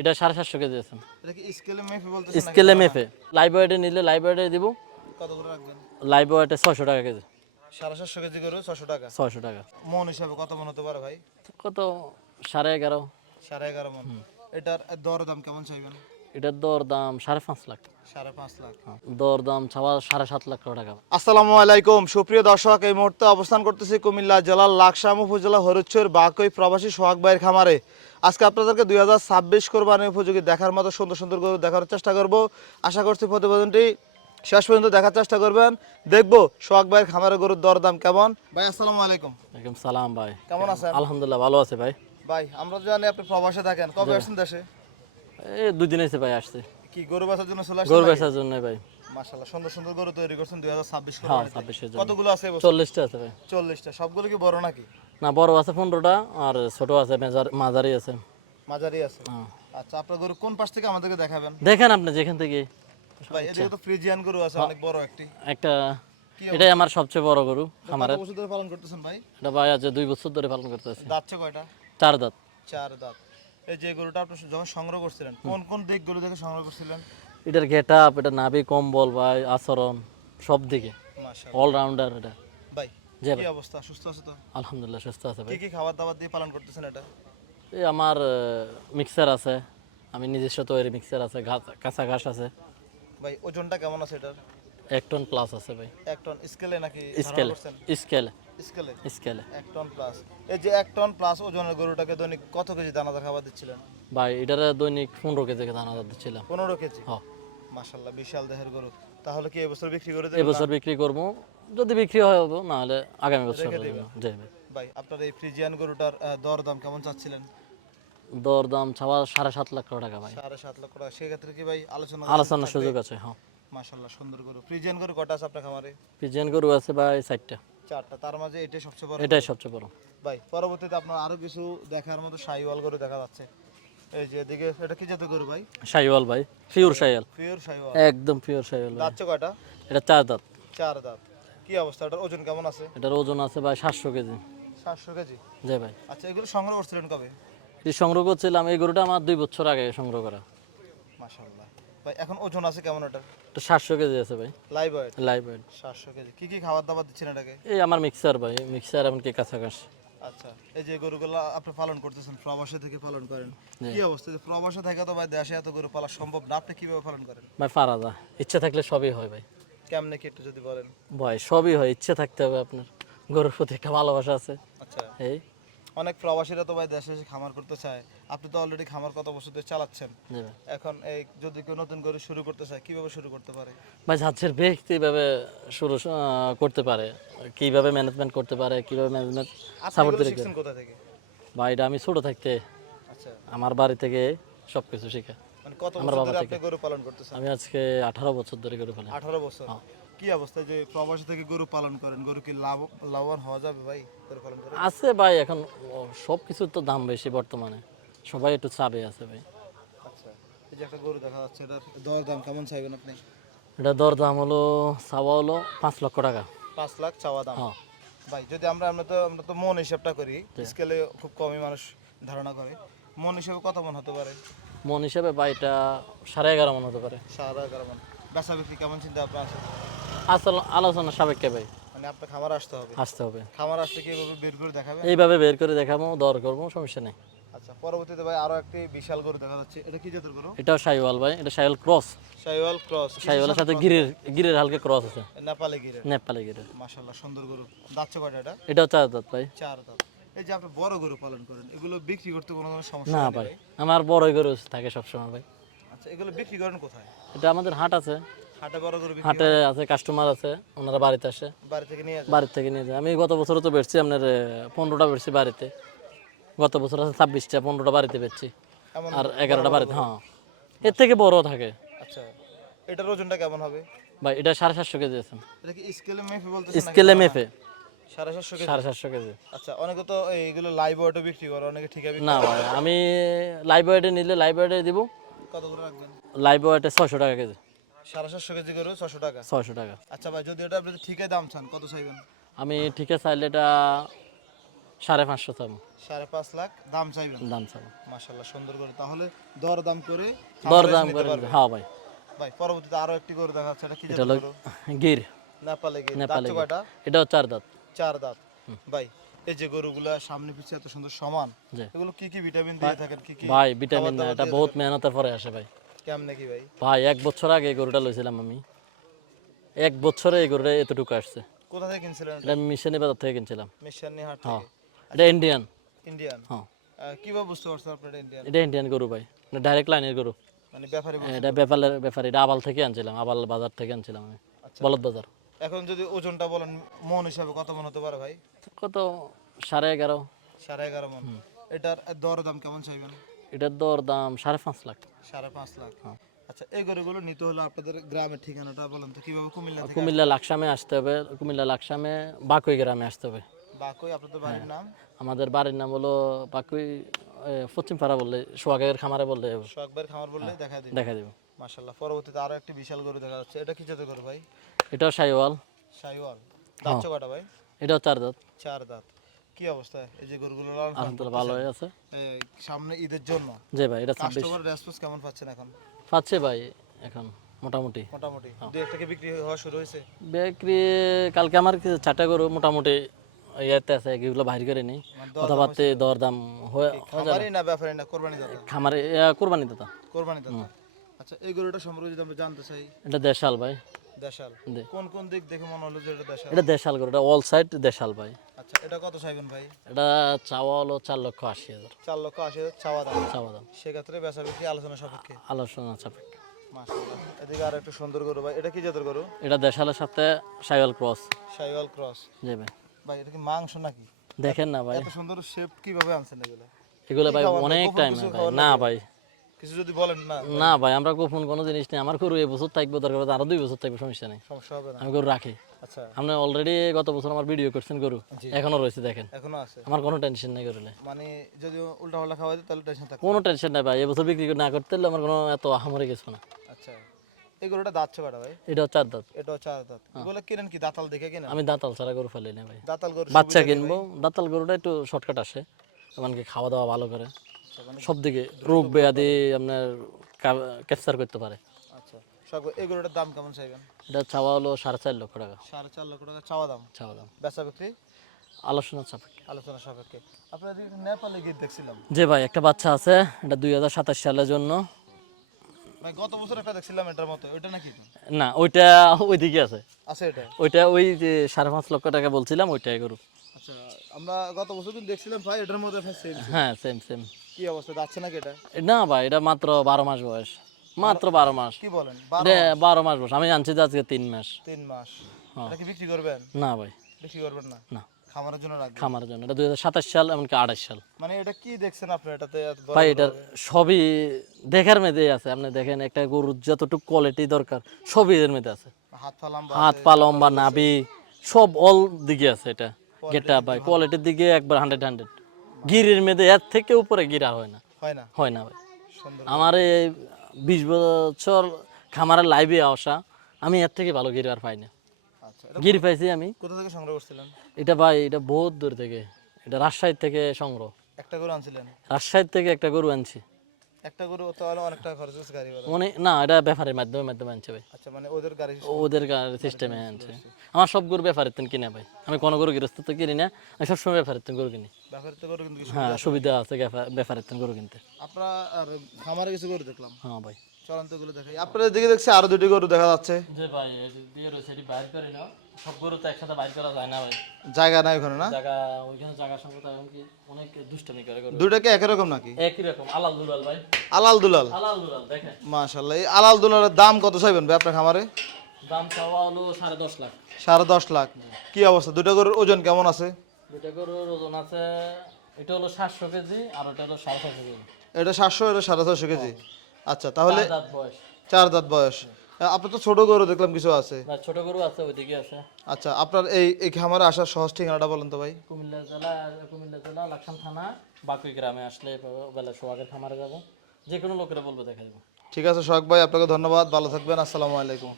এটা 750 কেজি আছে। এটা কি স্কেলে মেপে বলতেছেন নাকি স্কেলে দানা? মেপে লাইভ ওয়েটে নিলে লাইভ ওয়েটে দিব। কত করে রাখবেন? লাইভ ওয়েটে 600 টাকা কেজি। 750 কেজি গরু 600 টাকা। 600 টাকা মন হিসাবে কত মন হতে পারে ভাই? কত 11.5। 11.5 মন। এটার দর দাম কেমন চাইবেন? এটার দর দাম 5.5 লাখ। 5.5 লাখ। দর দাম চাওয়া 7.5 লাখ টাকা। আসসালামু আলাইকুম সুপ্রিয় দর্শক, এই মুহূর্তে অবস্থান করতেছি কুমিল্লা জেলার লাকসাম উপজেলা হরিচ্ছর বাকই প্রবাসী সোহাগ ভাইয়ের খামারে। আজকে আপনাদেরকে 2026 কোরবানি উপযোগী দেখার মতো সুন্দর সুন্দর গরু দেখার চেষ্টা করব। আশা করছি প্রতিবেদনটি শেষ পর্যন্ত দেখার চেষ্টা করবেন। দেখবো সোহাগ ভাইয়ের খামারের গরুর দরদাম কেমন। ভাই আসসালামু আলাইকুম। ওয়ালাইকুম সালাম ভাই, কেমন আছেন? আলহামদুলিল্লাহ ভালো আছে ভাই। ভাই আমরা জানি আপনি প্রবাসে থাকেন, কবে আসছেন দেশে? এই 2 দিন হয়েছে ভাই আসছে। কি গরু বেচার জন্য চলে আসছেন? গরু বেচার জন্য ভাই। মাশাআল্লাহ সুন্দর সুন্দর গরু তৈরি করছেন 2026 হ্যাঁ কোরবানিতে। 26 এর জন্য। কতগুলো আছে এবছর? 40টা আছে ভাই। 40টা। সবগুলো কি বড় নাকি? না, বড় আছে 15টা আর ছোট আছে মাঝারি আছে। মাঝারি আছে। হ্যাঁ। আচ্ছা, আপনার গরু কোন পাশ থেকে আমাদেরকে দেখাবেন? দেখেন আপনি যেখান থেকে। ভাই এদিকে তো ফ্রিজিয়ান গরু আছে অনেক বড় একটি। একটা কি এটাই আমার সবচেয়ে বড় গরু কত খামারের। বছর ধরে পালন করতেছেন ভাই? এটা ভাই আজ 2 বছর ধরে পালন করতেছি। দাঁতছে কয়টা? 4 দাঁত। 4 দাঁত। এই যে গরুটা আপনি যখন সংগ্রহ করছিলেন কোন কোন দিকগুলো দেখে সংগ্রহ করছিলেন? এটার গেট আপ, এটা নাভি, কম্বল ভাই, আচরণ সব দিকে মাশাআল্লাহ। অলরাউন্ডার এটা। ভাই জি কি ভাই, অবস্থা, সুস্থ আছে তো? আলহামদুলিল্লাহ সুস্থ আছে কি ভাই। কি খাবার দাবার দিয়ে পালন করতেছেন এটা? এই আমার মিক্সার আছে, আমি নিজস্ব তৈরি মিক্সার আছে, কাঁচা ঘাস আছে। ভাই ওজনটা কেমন আছে এটার? 1 টন প্লাস আছে ভাই। 1 টন স্কেলে নাকি ধারণা স্কেলে করছেন? স্কেলে স্কেলে স্কেলে 1 টন প্লাস। এই যে 1 টন প্লাস ওজনের গরুটাকে দৈনিক কত কেজি দানাদার খাবার দিচ্ছিলেন? ভাই। এটারে দৈনিক 15 কেজি দানা দিচ্ছিলাম। 15 কেজি। হ্যাঁ, মাশাআল্লাহ বিশাল দেহের গরু। তাহলে কি এবছর বিক্রি করে দেবেন? এবছর বিক্রি করবো, যদি বিক্রি হয় হবো, না হলে আগামী বছর রেখে দিবেন। জি ভাই। ভাই আপনার এই ফ্রিজিয়ান গরুটার দর দাম কেমন চাচ্ছিলেন? দর দাম চাওয়া 7.5 লাখ টাকা ভাই। 7.5 লক্ষ টাকা। সেক্ষেত্রে কি ভাই আলোচনার সুযোগ আছে। হ্যাঁ, মাশাআল্লাহ সুন্দর গরু। ফ্রিজিয়ান গরু কটা আছে আপনার খামারে? পিজিএন গরু আছে ভাই 4টা। 4টা। তার মাঝে এটাই সবচেয়ে বড় এটাই গরু। সবচেয়ে বড়। ভাই পরবর্তীতে আপনার আরো কিছু দেখার মতো শাহিওয়াল গরু দেখা যাচ্ছে। এই যে এদিকে এটা কি জাতের গরু ভাই? শাহিওয়াল ভাই, পিওর শাহিওয়াল, পিওর শাহিওয়াল। একদম পিওর শাহিওয়াল ভাই। দাঁতছে কয়টা? এটা 4 দাঁত। 4 দাঁত। কি অবস্থা, এটার ওজন কেমন আছে? এটার ওজন আছে ভাই 700 কেজি। 700 কেজি। জি ভাই। আচ্ছা, এগুলো সংগ্রহ করছিলেন কবে? এটি সংগ্রহ করছিলাম, এই গরুটা আমার 2 বছর আগে সংগ্রহ করা। মাশাআল্লাহ। ভাই এখন ওজন আছে কেমন এটার? এটা 700 কেজি আছে ভাই। Live weight live weight. 700 KG. কি কি খাবার দাবার দিচ্ছেন এটাকে? এই আমার মিক্সার ভাই, মিক্সার এমনকি কাঁচা ঘাস। আচ্ছা, এই যে গরুগুলো আপনি পালন করতেছেন, প্রবাসে থেকে পালন করেন, জি। কি অবস্থা? যে প্রবাসে থেকে তো ভাই দেশে এত গরু পালা সম্ভব না, আপনি কিভাবে পালন করেন? ভাই পারা যায়, ইচ্ছা থাকলে সবই হয় ভাই। কেমনে কি একটু যদি বলেন। ভাই সবই হয়, ইচ্ছে থাকতে হবে আপনার, গরুর প্রতি একটা ভালোবাসা আছে। আচ্ছা, এই অনেক প্রবাসীরা তো ভাই দেশে এসে খামার করতে চায়, আপনি তো অলরেডি খামার কত বছর ধরে চালাচ্ছেন। জি ভাই। এখন এই যদি কেউ নতুন করে শুরু করতে চায় কিভাবে শুরু করতে পারে? ভাই যাচ্ছের ব্যক্তি এইভাবে শুরু করতে পারে, কিভাবে ম্যানেজমেন্ট করতে পারে, কিভাবে ম্যানেজমেন্ট আপনি সাপোর্ট এগুলো দিতে শিখছেন কোথা থেকে? ভাই। এটা আমি ছোট থাকতে আচ্ছা, আমার বাড়ি থেকে সব কিছু শিখা। মানে কত আমার বছর বাবা ধরে থেকে। আপনি গরু পালন করতেছেন? আমি আজকে 18 বছর ধরে করে ফেলি। 18 বছর। হ্যাঁ। কি অবস্থা যে প্রবাসী থেকে গরু পালন করেন, গরু কি লাভবান হওয়া যাবে ভাই গরু পালন করে? আছে ভাই, এখন সব কিছুর তো দাম বেশি বর্তমানে, সবাই একটু চাপে আছে ভাই। আচ্ছা, এই যে একটা গরু দেখা যাচ্ছে, এটার দর দাম কেমন চাইবেন আপনি? এটা দর দাম হলো, চাওয়া হলো 5 লক্ষ টাকা। 5 লাখ চাওয়া দাম। হ্যাঁ। ভাই যদি আমরা তো মন হিসাবটা করি, স্কেলে খুব কমই মানুষ ধারণা করে, মন হিসাবে কত মন হতে পারে? মন হিসাবে ভাই এটা 11.5 মন হতে পারে। 11.5 মন। বেচা বিক্রি কেমন চিন্তা আপনার আছে? আসল আলোচনা সাপেক্ষে ভাই, মানে আপনার খামার আসতে হবে। আসতে হবে। খামার আসলে কি এভাবে বের করে দেখাবেন? এইভাবে বের করে দেখাবো, দর করবো, সমস্যা নেই। আচ্ছা, পরবর্তীতে ভাই আরো একটি বিশাল গরু দেখা যাচ্ছে, এটা কি জাতের গরু? এটাও শাহিওয়াল ভাই, এটা শাহিওয়াল ক্রস। শাহিওয়াল ক্রস। শাহিওয়ালের সাথে গিরের হালকা ক্রস আছে, নেপালি গিরের। নেপালি গিরের। মাশাআল্লাহ সুন্দর গরু। দাঁতছে কয়টা এটা? এটাও 4 দাঁত ভাই। 4 দাঁত। এই যে আপনি বড় গরু পালন করেন, এগুলো বিক্রি করতে কোনো ধরনের সমস্যা না হয় না ভাই, ভাই? আমার বড় গরু থাকে সবসময় ভাই। আচ্ছা, এগুলো বিক্রি করেন কোথায়? এটা আমাদের হাট আছে, হাটে বড় গরু বিক্রি হাটে আছে, কাস্টমার আছে, ওনারা বাড়িতে আসে, বাড়ি থেকে নিয়ে যায়? বাড়ির থেকে নিয়ে যায়। আমি গত বছর তো বেচছি আপনার 15টা বেচছি বাড়িতে। গত বছর আছে 26টা, 15টা বাড়িতে বেচছি, এমন আর বড় 11টা বড় বাড়িতে। গরু? হ্যাঁ, এর থেকে বড় থাকে আচ্ছা, এটার ওজনটা কেমন হবে? ভাই। এটা 750 কেজি আছে। এটা কি স্কেলে মেপে বলতেছেন নাকি স্কেলে দানা? মেপে 750 কেজি। 750 কেজি। আচ্ছা, অনেকে তো এইগুলো লাইভ ওয়েটও বিক্রি করে, অনেকে ঠিকা বিক্রি না করে। ভাই, আমি লাইভ ওয়েটে নিলে লাইভ ওয়েটে দিব। কত করে রাখবেন? লাইভ ওয়েটে 600 টাকা কেজি। 750 কেজি গরু 600 টাকা। 600 টাকা। আচ্ছা ভাই, যদি এটা আপনি ঠিকায় দাম চান কত চাইবেন? আমি ঠিক আছে চাইলে এটা 550 চাবো, 5.5 লাখ দাম চাইবেন। দাম চাবো। মাশাআল্লাহ সুন্দর করে, তাহলে দর দাম করে দর খামারে দাম নিতে করে পারবে। হ্যাঁ ভাই। ভাই পরবর্তীতে আরো একটি গরু দেখা যাচ্ছে, এটা কি এটা জাতের হলো গরু? গির, নেপালে গির। নেপালি দাঁত গির। কয়টা? এটাও 4 দাঁত। 4 দাঁত। ভাই এই যে গরুগুলা সামনে পিছে এত সুন্দর সমান, জি এগুলো কি কি ভিটামিন দিয়ে থাকেন, কি কি ভাই, খাবার ভিটামিন না, দাবার এটা দিয়ে বহুত থাকেন? মেহনতের পরে আসে ভাই। কেমনে কি ভাই? ভাই 1 বছর আগে এই গরুটা লইছিলাম আমি, 1 বছরে এই গরুটা এতটুকু আসছে। কোথা থেকে কিনছিলেন এটা এটা? মিশনে বাজার থেকে কিনছিলাম। মিশানি হাট হ্যাঁ, থেকে। এটা ইন্ডিয়ান। ইন্ডিয়ান। হ্যাঁ, কিভাবে বুঝতে পারছেন আপনারা ইন্ডিয়ান? এটা ইন্ডিয়ান গরু ভাই, ডাইরেক্ট লাইনের গরু। মানে ব্যাপারী বলছিল। এটা ব্যাপারে এটা আবাল থেকে আনছিলাম, আবাল বাজার থেকে আনছিলাম আমি, আচ্ছা। বলদ বাজার। এখন যদি ওজনটা বলেন মন হিসাবে কত মন হতে পারে ভাই? কত 11.5। 11.5 মন। এটার দর দাম কেমন চাইবেন? এটার দর দাম 5.5 লাখ। 5.5 লাখ। আচ্ছা, এই গরুগুলো নিতে হলে আপনাদের গ্রামের ঠিকানাটা বলেন তো, কিভাবে কুমিল্লা থেকে কুমিল্লা লাকসামে আসতে হবে, কুমিল্লা লাকসামে বাকুই গ্রামে আসতে হবে। বা কই আপনাদের বাড়ির নাম? আমাদের বাড়ির নাম হলো বাকুই, পশ্চিম পাড়া বললে, সোহাগের খামারে বললে সোহাগবার খামার বললে দেখা দিবে। দেখা দিব। মাশাআল্লাহ। পরবর্তীতে আরো একটি বিশাল গরু দেখা যাচ্ছে, এটা কি জাতের গরু ভাই? এটাও শাহিওয়াল। শাহিওয়াল। দাঁত কয়টা ভাই? এটাও 4 দাঁত। 4 দাঁত। কি অবস্থা এই যে গরুগুলো লালন পালন আলহামদুলিল্লাহ ভালো হয়ে আছে। এই সামনে ঈদের জন্য জি ভাই, এটা 26 কাস্টমার রেসপন্স কেমন পাচ্ছেন এখন? পাচ্ছে ভাই এখন মোটামুটি। মোটামুটি দু একটা কি বিক্রি হওয়া শুরু হয়েছে? বিক্রি কালকে আমার 4টা গরু মোটামুটি ইয়াতে আছে, এগুলো বাইর করে নিই, মানে কথাবার্তা দর দাম হয়ে খামারি না ব্যাপারী না কোরবানি দাতা? খামারে কোরবানি দাতা। কোরবানি দাতা। আচ্ছা, এই গরুটা সম্পর্কে যদি আমরা জানতে চাই। এটা দেশাল ভাই। দেশাল। জি। কোন কোন দিক দেখে মনে হলো যে এটা দেশাল? এটা দেশাল গরু, এটা অল সাইড দেশাল ভাই। আচ্ছা, এটা কত চাইবেন ভাই? এটা চাওয়া হলো 4,80,000 4,80,000 চাওয়া দাম। চাওয়া দাম, সেক্ষেত্রে বেচা বিক্রি আলোচনা সাপেক্ষে। আলোচনা সাপেক্ষে। মাশাআল্লাহ। এদিকে আর একটু সুন্দর গরু ভাই, এটা কি জাতের গরু? এটা দেশালের সাথে শাহিওয়াল ক্রস। শাহিওয়াল ক্রস। জি ভাই, ভাই এটা কি মাংস নাকি? দেখেন না ভাই, এত সুন্দর শেপ কিভাবে আনছেন এগুলো? এগুলো ভাই খাবার ভাই? অনেক গোপন টাইম কিছু ভাই। খাবার না লাগে? ভাই, কিছু যদি বলেন না, না ভাই, আমরা গোপন কোনো জিনিস নেই। আমার গরু এবছর থাকবে, দরকার পড়লে আরো 2 বছর থাকবে, সমস্যা নেই। সমস্যা হবে না। আমি গরু রাখি। আচ্ছা, আপনি অলরেডি গত বছর আমার ভিডিও করছেন গরু, জি। এখনো রয়েছে দেখেন। এখনো আছে? আমার কোনো টেনশন নেই গরুলে, মানে যদি উল্টা পাল্টা খাওয়া যায় তাহলে টেনশন থাকে? কোনো টেনশন নাই ভাই। এবছর বিক্রি না করতে হলে আমার কোনো এত আহামরি কিছু না। আচ্ছা, এই গরুটা দাঁত ছয়টা ভাই? এটাও 4 দাঁত। এটাও 4 দাঁত। এগুলো কিনেন কি দাতাল দেখে কিনেন? আমি দাঁতাল ছাড়া গরু ফেলি না ভাই। দাতাল গরু বাচ্চা সুবিধা কি কিনবো, ভাই? দাঁতাল গরুটা একটু শর্টকাট আসে, এমনকি খাওয়া দাওয়া ভালো করে, আচ্ছা, মানে সব দিকে রোগ ব্যাধি আপনার ক্যাপচার করতে পারে। আচ্ছা, সব এই গরুটার দাম কেমন চাইবেন? এটা চাওয়া হলো 4.5 লক্ষ টাকা 4.5 লক্ষ টাকা চাওয়া দাম। চাওয়া দাম, বেচা বিক্রি আলোচনা সাপেক্ষে। আলোচনা সাপেক্ষে। আপনারা যে নেপালি গির দেখছিলাম যে ভাই, একটা বাচ্চা আছে, এটা 2027 সালের জন্য। ভাই, গত বছর একটা দেখছিলাম এটার মতো, ওইটা নাকি এটা? না, ওইটা ওইদিকে আছে, আছে এটা? ওইটা ওই যে 5.5 লক্ষ টাকা বলছিলাম, ওইটাই গরু। আচ্ছা, আমরা গত বছর কিন্তু দেখছিলাম ভাই এটার মধ্যে সেম। হ্যাঁ, সেম সেম। কি অবস্থা, যাচ্ছে নাকি এটা? না ভাই, এটা মাত্র 12 মাস বয়স, মাত্র 12 মাস। কি বলেন? এটা 12 মাস বয়স, আমি আনছি তো আজকে 3 মাস। 3 মাস। এটা কি বিক্রি করবেন? না ভাই, বিক্রি করবেন না? না, খামারের জন্য রাখবেন? খামারের জন্য। এটা 2027 সাল, এমনকি 28 সাল। মানে এটা কি দেখছেন আপনি এটাতে এত বড় ভাই, বড় এটার হবে? সবই দেখার মধ্যে আছে। আপনি দেখেন, একটা গরুর যতটুকু কোয়ালিটি দরকার সবই এর মধ্যে আছে। হাত পা লম্বা হাত আছে, পা লম্বা, নাভি, সব অল দিকে আছে। এটা গেটা ভাই, কোয়ালিটির দিকে একবার 100। গিরের মধ্যে এর থেকে উপরে গিরা হয় না, হয় না? হয় না ভাই। সুন্দর। আমার এই 20 বছর খামারের লাইভে আসা, আমি এর থেকে ভালো গির আর পাই না। আচ্ছা, এটা গির পাইছি আমি। কোথা থেকে সংগ্রহ করছিলেন? এটা ভাই, এটা বহুত দূর থেকে, এটা রাজশাহী থেকে সংগ্রহ। একটা গরু আনছিলেন? রাজশাহী থেকে একটা গরু আনছি। একটা গরু তো হলো অনেক টাকা খরচ হচ্ছে গাড়ি ভাড়া। না, এটা ব্যাপারের মাধ্যমে মাধ্যমে আনছে ভাই। আচ্ছা, মানে ওদের গাড়ি ওদের সিস্টেমে আনছে। আমার সব গরু ব্যাপারের কিনে ভাই, আমি কোনো গরু গৃহস্থ তো কিনি না, আমি সবসময় ব্যাপারের গরু কিনি। ব্যাপারে তো গরু কিন্তু কিছু। হ্যাঁ, সুবিধা আছে ব্যাপারের গরু কিনতে। আপনারা আর খামারে কিছু গরু দেখলাম, হ্যাঁ ভাই। চলন্ত গুলো দেখাই। আপনাদের দিকে দেখছি আরো দুটি গরু দেখা যাচ্ছে। যে ভাই, এটি দিয়ে রয়েছে, এটি বাইর করে নাও। সব গরু তো একসাথে বাইর করা যায় না ভাই, জায়গা নাই ওখানে না? জায়গা ওইখানে জায়গা সংকট, এখন কি অনেক দুষ্টামি করে গরু। দুইটা কি একই রকম নাকি? একই রকম, আলাল দুলাল ভাই, আলাল দুলাল। আলাল দুলাল। দেখেন, মাশাআল্লাহ। এই আলাল দুলালের দাম কত চাইবেন ভাই আপনার খামারে? দাম চাওয়া হলো 10.5 লাখ। 10.5 লাখ। কি অবস্থা, দুটো গরুর ওজন কেমন আছে? দুইটা গরুর ওজন আছে, এটা হলো 700 কেজি, আর ওটা হলো 650 কেজি। এটা 700, এটা 650 কেজি। আচ্ছা, তাহলে 4 দাঁত বয়স। 4 দাঁত বয়স। আপনার তো ছোট গরু দেখলাম কিছু আছে। না, ছোট গরু আছে, ওইদিকে আছে। আচ্ছা, আপনার এই খামারে আসার সহজ ঠিকানাটা বলেন তো ভাই। কুমিল্লা জেলা লাকসাম থানা বাকুই গ্রামে আসলে বেলা সোহাগের খামারে যাব, যে কোনো লোকেরা বলবে দেখা যাবে। ঠিক আছে সোহাগ ভাই, আপনাকে ধন্যবাদ, ভালো থাকবেন, আসসালামু আলাইকুম।